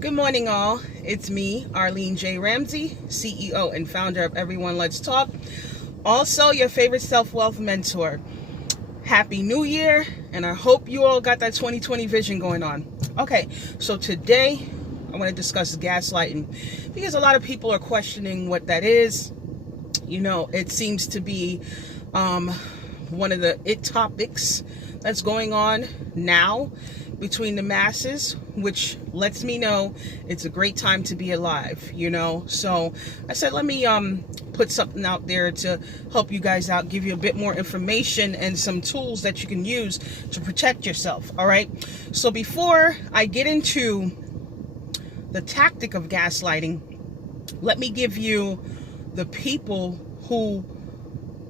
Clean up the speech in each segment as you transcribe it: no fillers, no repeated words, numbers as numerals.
Good morning, all. It's me, Arlene J. Ramsey, CEO and founder of Everyone Let's Talk. Also, your favorite self-wealth mentor. Happy New Year, and I hope you all got that 2020 vision going on. Okay, so today I want to discuss gaslighting because a lot of people are questioning what that is. You know, it seems to be one of the topics that's going on now between the masses, which lets me know it's a great time to be alive, you know. So I said, let me put something out there to help you guys out, give you a bit more information and some tools that you can use to protect yourself. All right, so before I get into the tactic of gaslighting, let me give you the people who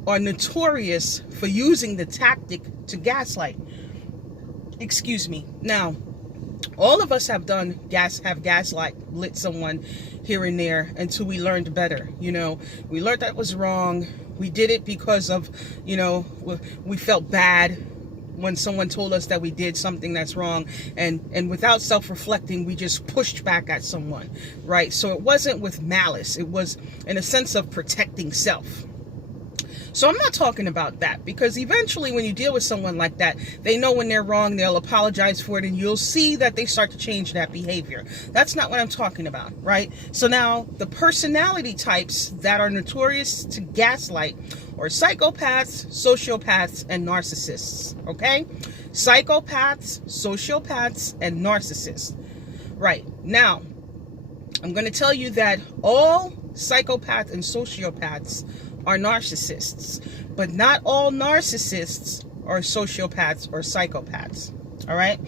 are notorious for using the tactic to gaslight. Excuse me. Now, all of us have gaslit someone here and there until we learned better. You know, we learned that was wrong. We did it because of, you know, we felt bad when someone told us that we did something that's wrong, and without self-reflecting, we just pushed back at someone, right? So it wasn't with malice. It was in a sense of protecting self. So I'm not talking about that, because eventually when you deal with someone like that, they know when they're wrong, they'll apologize for it, and you'll see that they start to change that behavior. That's not what I'm talking about, right? So now the personality types that are notorious to gaslight are psychopaths, sociopaths, and narcissists, okay? Psychopaths, sociopaths, and narcissists. Right. Now, I'm going to tell you that all psychopaths and sociopaths are narcissists, but not all narcissists are sociopaths or psychopaths. All right.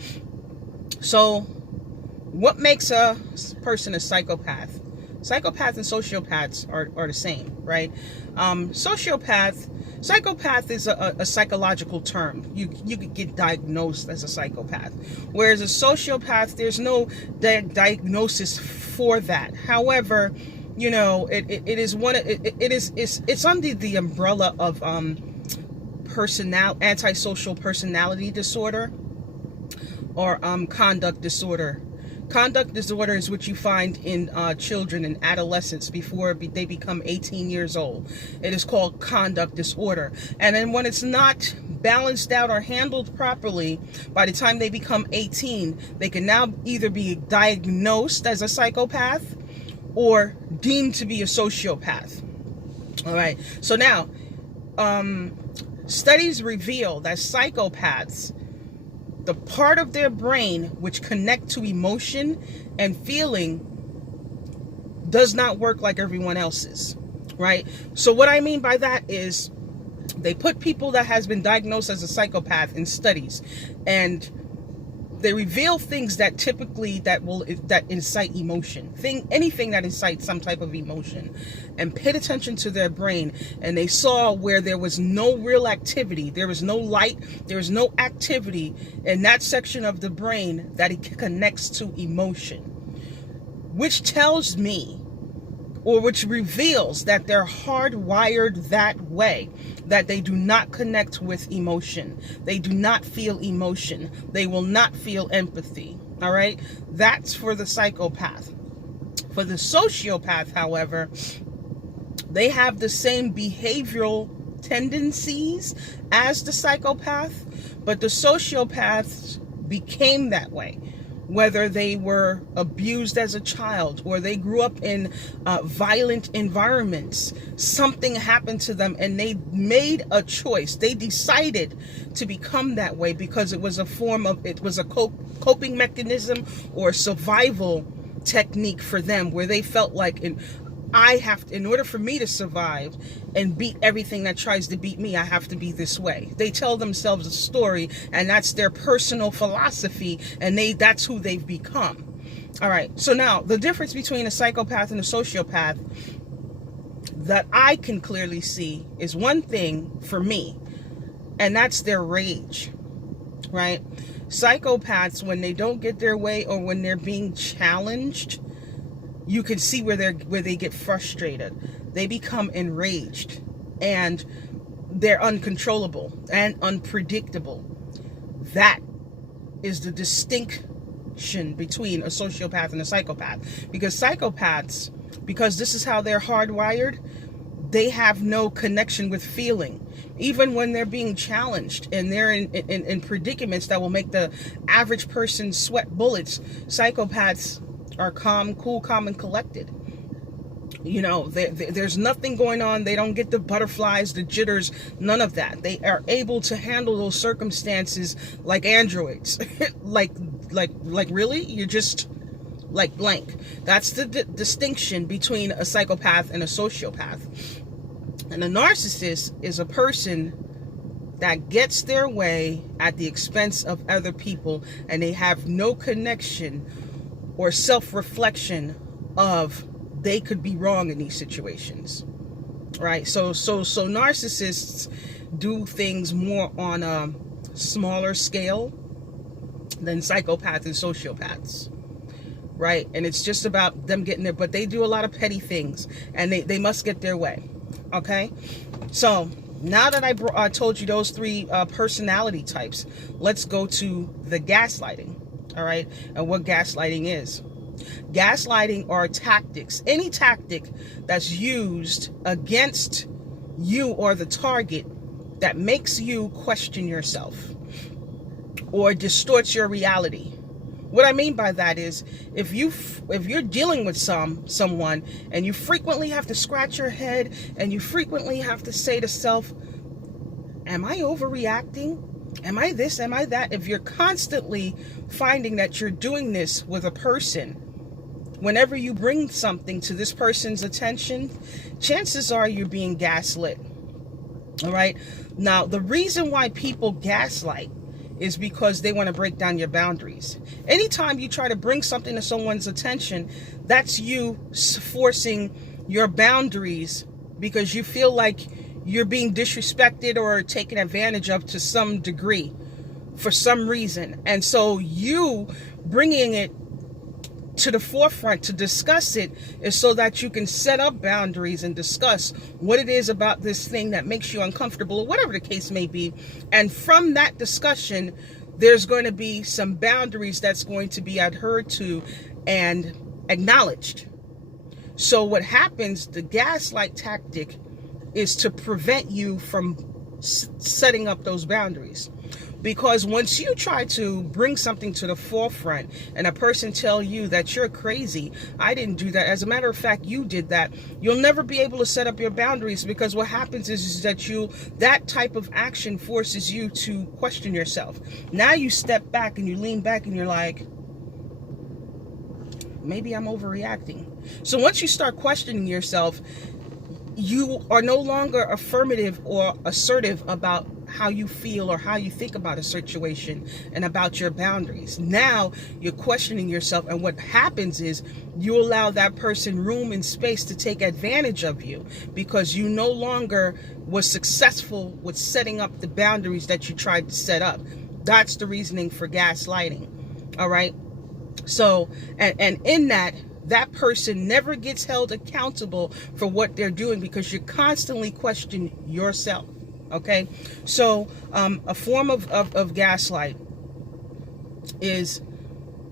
So what makes a person a psychopath? Psychopaths and sociopaths are the same, right? Psychopath is a psychological term. You could get diagnosed as a psychopath, whereas a sociopath, there's no diagnosis for that. However, you know, it's under the umbrella of antisocial personality disorder, or conduct disorder. Conduct disorder is what you find in children and adolescents before they become 18 years old. It is called conduct disorder. And then when it's not balanced out or handled properly, by the time they become 18, they can now either be diagnosed as a psychopath or deemed to be a sociopath. All right. So now, studies reveal that psychopaths, the part of their brain which connect to emotion and feeling, does not work like everyone else's. Right. So what I mean by that is they put people that has been diagnosed as a psychopath in studies, and they reveal things that typically that incite emotion, anything that incites some type of emotion, and paid attention to their brain, and they saw where there was no real activity, there was no light, there was no activity in that section of the brain that it connects to emotion, which tells me, or which reveals, that they're hardwired that way, that they do not connect with emotion. They do not feel emotion. They will not feel empathy. All right? That's for the psychopath. For the sociopath, however, they have the same behavioral tendencies as the psychopath, but the sociopaths became that way. Whether they were abused as a child or they grew up in violent environments, something happened to them and they made a choice. They decided to become that way because it was a coping mechanism or survival technique for them, where they felt like, in order for me to survive and beat everything that tries to beat me, I have to be this way. They tell themselves a story, and that's their personal philosophy, and that's who they've become. All right. So now the difference between a psychopath and a sociopath that I can clearly see is one thing for me, and that's their rage, right? Psychopaths, when they don't get their way or when they're being challenged, you can see where they get frustrated. They become enraged, and they're uncontrollable and unpredictable. That is the distinct distinction between a sociopath and a psychopath. Because psychopaths, because this is how they're hardwired, they have no connection with feeling. Even when they're being challenged and they're in predicaments that will make the average person sweat bullets, psychopaths are calm, cool, calm, and collected. You know, there's nothing going on. They don't get the butterflies, the jitters, none of that. They are able to handle those circumstances like androids. like really? You're just like blank. That's the distinction between a psychopath and a sociopath. And a narcissist is a person that gets their way at the expense of other people, and they have no connection or self-reflection of they could be wrong in these situations, right? So narcissists do things more on a smaller scale than psychopaths and sociopaths, right? And it's just about them getting there, but they do a lot of petty things, and they must get their way. Okay, so now that I told you those three personality types, let's go to the gaslighting. All right, and what gaslighting is. Gaslighting are tactics, any tactic that's used against you or the target that makes you question yourself or distorts your reality. What I mean by that is, if you're dealing with someone and you frequently have to scratch your head and you frequently have to say to self, am I overreacting? Am I this? Am I that? If you're constantly finding that you're doing this with a person, whenever you bring something to this person's attention, chances are you're being gaslit. All right. Now, the reason why people gaslight is because they want to break down your boundaries. Anytime you try to bring something to someone's attention, that's you forcing your boundaries because you feel like you're being disrespected or taken advantage of to some degree for some reason. And so you bringing it to the forefront to discuss it is so that you can set up boundaries and discuss what it is about this thing that makes you uncomfortable or whatever the case may be. And from that discussion, there's going to be some boundaries that's going to be adhered to and acknowledged. So what happens, the gaslight tactic is to prevent you from setting up those boundaries. Because once you try to bring something to the forefront and a person tell you that you're crazy, I didn't do that, as a matter of fact, you did that, you'll never be able to set up your boundaries, because what happens is that that type of action forces you to question yourself. Now you step back and you lean back and you're like, maybe I'm overreacting. So once you start questioning yourself, you are no longer affirmative or assertive about how you feel or how you think about a situation and about your boundaries. Now you're questioning yourself, and what happens is you allow that person room and space to take advantage of you because you no longer was successful with setting up the boundaries that you tried to set up. That's the reasoning for gaslighting. All right. So, and in that person never gets held accountable for what they're doing because you constantly question yourself. Okay, so a form of gaslight is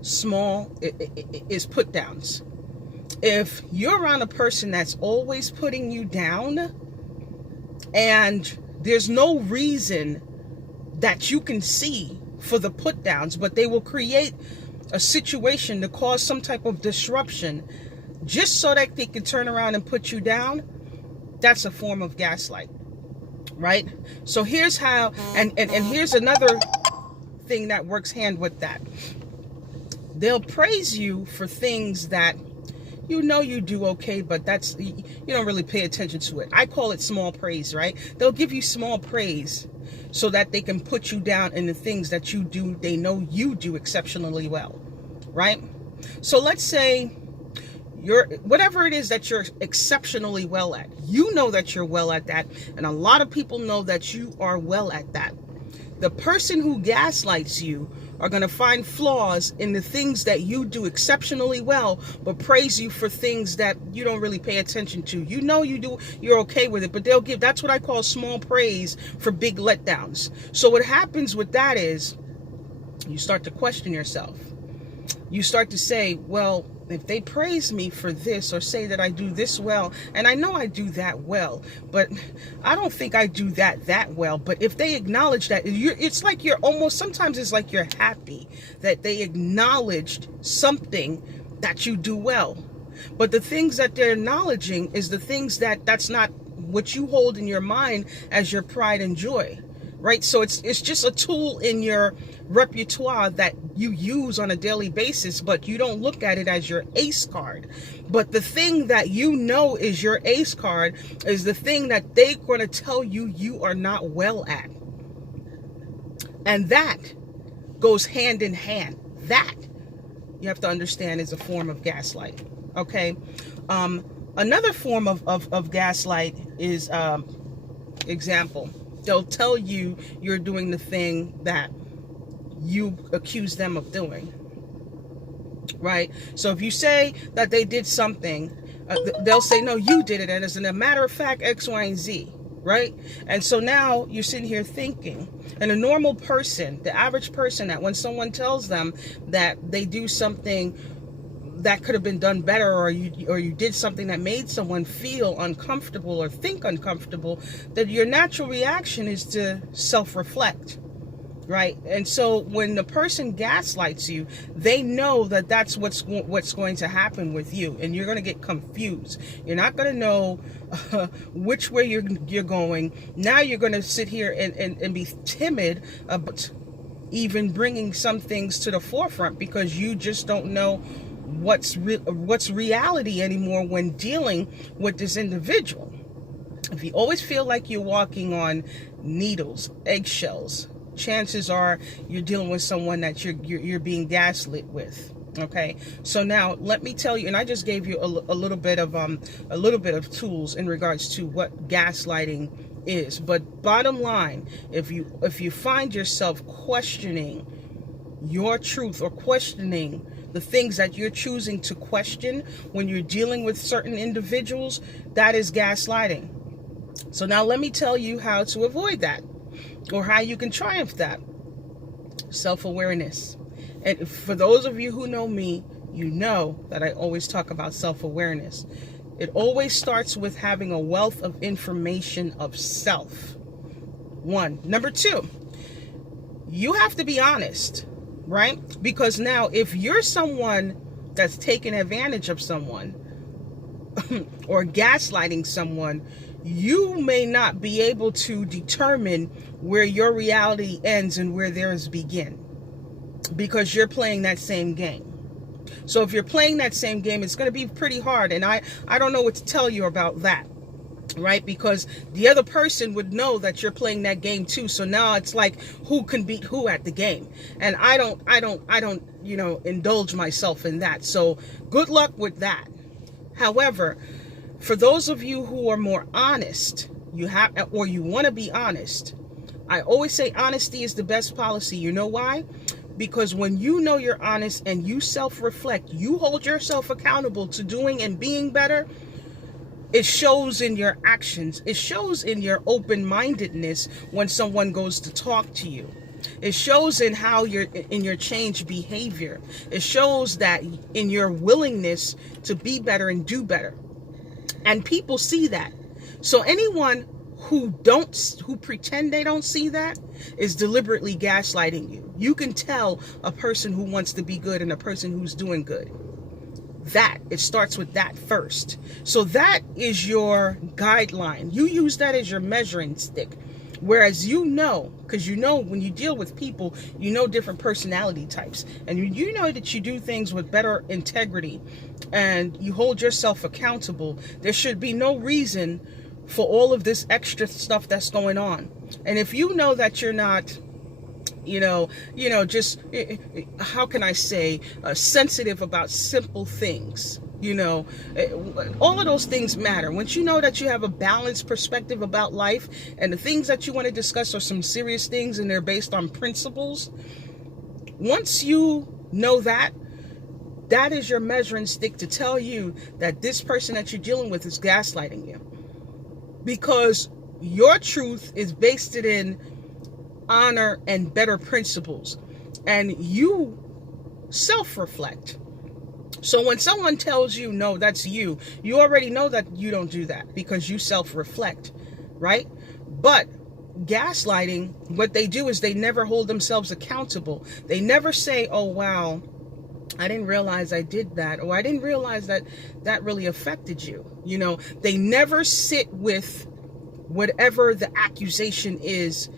is put downs. If you're around a person that's always putting you down and there's no reason that you can see for the put downs, but they will create a situation to cause some type of disruption just so that they can turn around and put you down, that's a form of gaslight. Right? So here's how, and here's another thing that works hand with that. They'll praise you for things that you know you do okay, but you don't really pay attention to it. I call it small praise, right? They'll give you small praise so that they can put you down in the things that you do, they know you do exceptionally well, right? So let's say whatever it is that you're exceptionally well at, you know that you're well at that, and a lot of people know that you are well at that. The person who gaslights you are going to find flaws in the things that you do exceptionally well, but praise you for things that you don't really pay attention to. You know you do, you're okay with it, but that's what I call small praise for big letdowns. So what happens with that is you start to question yourself. you start to say, well, if they praise me for this or say that I do this well, and I know I do that well, but I don't think I do that well. But if they acknowledge that, it's like you're almost, sometimes it's like you're happy that they acknowledged something that you do well. But the things that they're acknowledging is the things that's not what you hold in your mind as your pride and joy. Right? So it's just a tool in your repertoire that you use on a daily basis, but you don't look at it as your ace card. But the thing that you know is your ace card is the thing that they're going to tell you you are not well at. And that goes hand in hand. That, you have to understand, is a form of gaslight. Okay? Another form of gaslight is, example, they'll tell you you're doing the thing that you accuse them of doing, right? So if you say that they did something, they'll say, no, you did it. And as a matter of fact, X, Y, and Z, right? And so now you're sitting here thinking, and a normal person, the average person, that when someone tells them that they do something that could have been done better, or you did something that made someone feel uncomfortable or think uncomfortable, that your natural reaction is to self-reflect, right? And so when the person gaslights you, they know that that's what's going to happen with you, and you're going to get confused. You're not going to know which way you're going. Now you're going to sit here and be timid about even bringing some things to the forefront, because you just don't know what's reality anymore when dealing with this individual. If you always feel like you're walking on needles, eggshells, chances are you're dealing with someone that you're being gaslit with. Okay, so now let me tell you, and I just gave you a little bit of tools in regards to what gaslighting is. But bottom line, if you find yourself questioning your truth, or questioning the things that you're choosing to question when you're dealing with certain individuals, that is gaslighting. So now let me tell you how to avoid that, or how you can triumph that. Self-awareness. And for those of you who know me, you know that I always talk about self-awareness. It always starts with having a wealth of information of self. One. Number two, you have to be honest. Right? Because now if you're someone that's taking advantage of someone or gaslighting someone, you may not be able to determine where your reality ends and where theirs begin, because you're playing that same game. So if you're playing that same game, it's going to be pretty hard. And I don't know what to tell you about that. Right? Because the other person would know that you're playing that game too. So now it's like, who can beat who at the game? And I don't, indulge myself in that. So good luck with that. However, for those of you who are more honest, you want to be honest. I always say honesty is the best policy. You know why? Because when you know you're honest and you self-reflect, you hold yourself accountable to doing and being better. It shows in your actions. It shows in your open-mindedness when someone goes to talk to you. It shows in how in your changed behavior. It shows that in your willingness to be better and do better. And people see that. So anyone who pretend they don't see that is deliberately gaslighting you. You can tell a person who wants to be good and a person who's doing good. It starts with that first. So that is your guideline. You use that as your measuring stick. Whereas because when you deal with people, you know different personality types, and you know that you do things with better integrity and you hold yourself accountable. There should be no reason for all of this extra stuff that's going on. And if you know that you're not, just, how can I say, sensitive about simple things, all of those things matter. Once you know that you have a balanced perspective about life, and the things that you want to discuss are some serious things and they're based on principles, once you know that is your measuring stick to tell you that this person that you're dealing with is gaslighting you. Because your truth is based in honor and better principles. And you self-reflect. So when someone tells you, no, that's you, you already know that you don't do that because you self-reflect, right? But gaslighting, what they do is they never hold themselves accountable. They never say, oh, wow, I didn't realize I did that, or I didn't realize that that really affected you. You know, they never sit with whatever the accusation is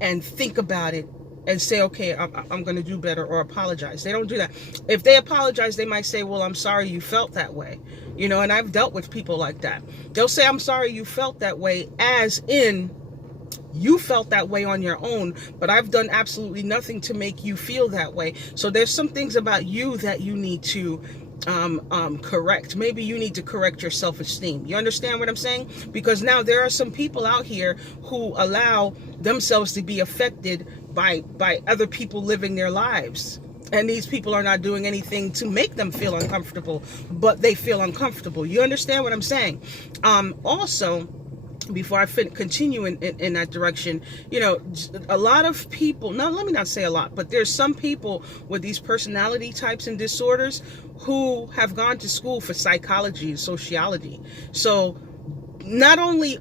and think about it and say, okay, I'm going to do better, or apologize. They don't do that. If they apologize, they might say, well, I'm sorry you felt that way. You know, and I've dealt with people like that. They'll say, I'm sorry you felt that way, as in you felt that way on your own, but I've done absolutely nothing to make you feel that way. So there's some things about you that you need to correct. Maybe you need to correct your self-esteem. You understand what I'm saying? Because now there are some people out here who allow themselves to be affected by other people living their lives. And these people are not doing anything to make them feel uncomfortable, but they feel uncomfortable. You understand what I'm saying? Also, before I continue in that direction, you know, a lot of people, now let me not say a lot, but there's some people with these personality types and disorders who have gone to school for psychology and sociology. So not only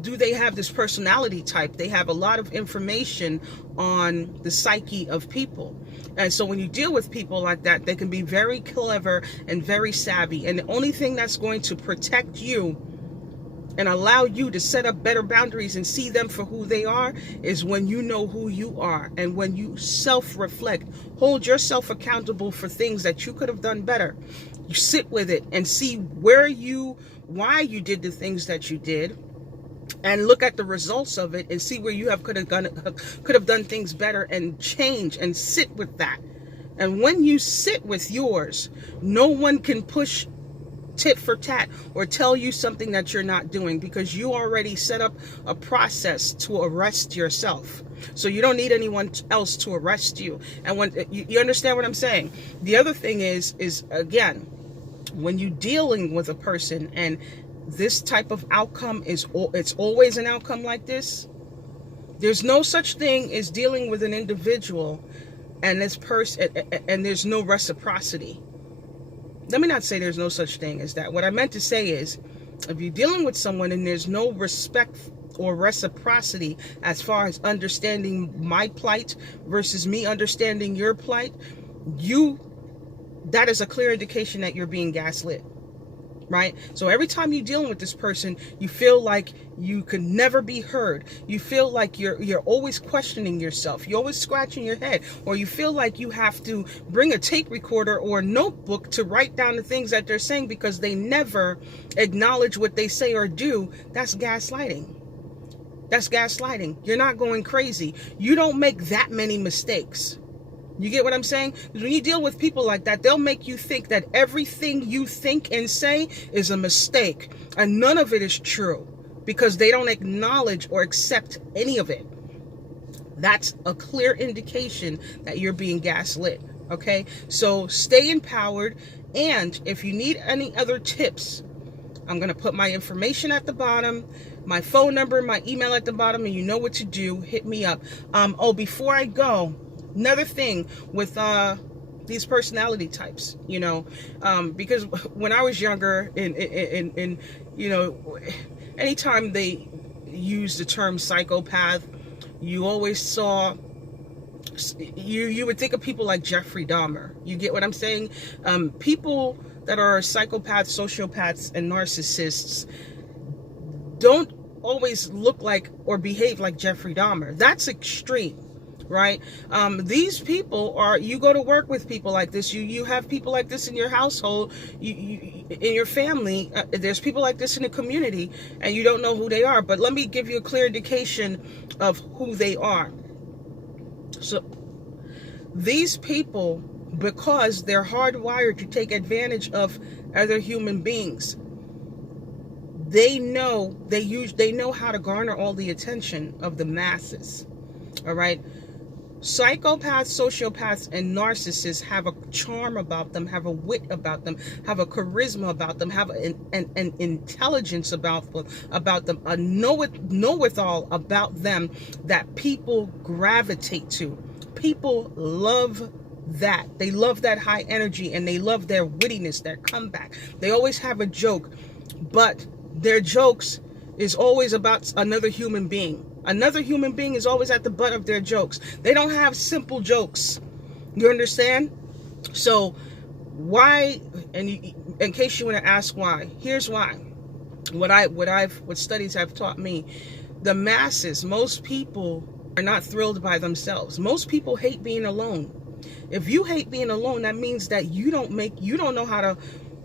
do they have this personality type, they have a lot of information on the psyche of people. And so when you deal with people like that, they can be very clever and very savvy. And the only thing that's going to protect you and allow you to set up better boundaries and see them for who they are is when you know who you are, and when you self-reflect, hold yourself accountable for things that you could have done better. You sit with it and see why you did the things that you did, and look at the results of it and see where you could have done things better, and change and sit with that. And when you sit with yours, no one can push tit for tat or tell you something that you're not doing, because you already set up a process to arrest yourself. So you don't need anyone else to arrest you. And when you understand what I'm saying, the other thing is again, when you're dealing with a person and this type of outcome it's always an outcome like this. There's no such thing as dealing with an individual and this person and there's no reciprocity. Let me not say there's no such thing as that. What I meant to say is, if you're dealing with someone and there's no respect or reciprocity as far as understanding my plight versus me understanding your plight, that is a clear indication that you're being gaslit. Right? So every time you're dealing with this person, you feel like you could never be heard. You feel like you're always questioning yourself. You're always scratching your head. Or you feel like you have to bring a tape recorder or a notebook to write down the things that they're saying because they never acknowledge what they say or do. That's gaslighting. That's gaslighting. You're not going crazy. You don't make that many mistakes. You get what I'm saying? When you deal with people like that, they'll make you think that everything you think and say is a mistake. And none of it is true because they don't acknowledge or accept any of it. That's a clear indication that you're being gaslit. Okay? So stay empowered. And if you need any other tips, I'm going to put my information at the bottom, my phone number, my email at the bottom, and you know what to do. Hit me up. Before I go, another thing with these personality types, you know, because when I was younger, in you know, anytime they use the term psychopath, you always saw, you would think of people like Jeffrey Dahmer. You get what I'm saying? People that are psychopaths, sociopaths, and narcissists don't always look like or behave like Jeffrey Dahmer. That's extreme. Right? These people you go to work with people like this. You have people like this in your household, in your family. There's people like this in the community, and you don't know who they are. But let me give you a clear indication of who they are. So these people, because they're hardwired to take advantage of other human beings, they know how to garner all the attention of the masses. All right? Psychopaths, sociopaths, and narcissists have a charm about them, have a wit about them, have a charisma about them, have an intelligence about them, a know-it-all about them that people gravitate to. People love that. They love that high energy, and they love their wittiness, their comeback. They always have a joke, but their jokes is always about another human being. Another human being is always at the butt of their jokes. They don't have simple jokes. You understand? So why, and in case you want to ask why, here's why. What studies have taught me, the masses, most people are not thrilled by themselves. Most people hate being alone. If you hate being alone, that means that you don't know how to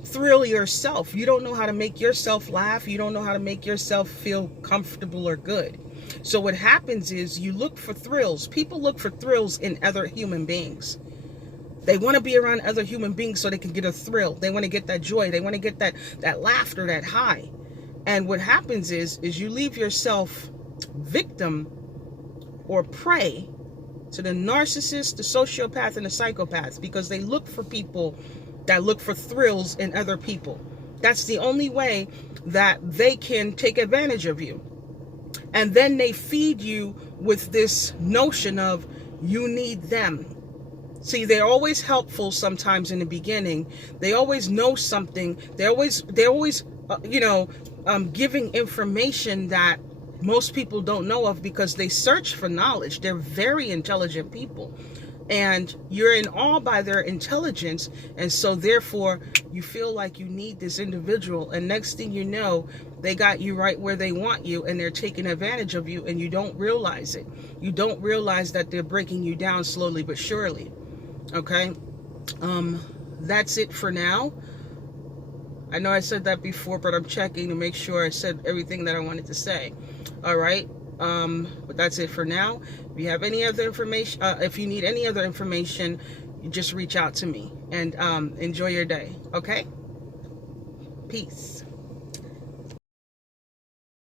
thrill yourself. You don't know how to make yourself laugh. You don't know how to make yourself feel comfortable or good. So what happens is you look for thrills. People look for thrills in other human beings. They want to be around other human beings so they can get a thrill. They want to get that joy. They want to get that laughter, that high. And what happens is you leave yourself victim or prey to the narcissist, the sociopath, and the psychopath, because they look for people that look for thrills in other people. That's the only way that they can take advantage of you. And then they feed you with this notion of you need them. See, they're always helpful sometimes in the beginning. They always know something. They're always giving information that most people don't know of, because they search for knowledge. They're very intelligent people, and you're in awe by their intelligence, and so therefore you feel like you need this individual, and next thing you know, they got you right where they want you, and they're taking advantage of you, and you don't realize it. You don't realize that they're breaking you down slowly but surely. Okay, that's it for now. I know I said that before, but I'm checking to make sure I said everything that I wanted to say. All right, but that's it for now. If you have any other information, if you need any other information, you just reach out to me, and enjoy your day. Okay, peace.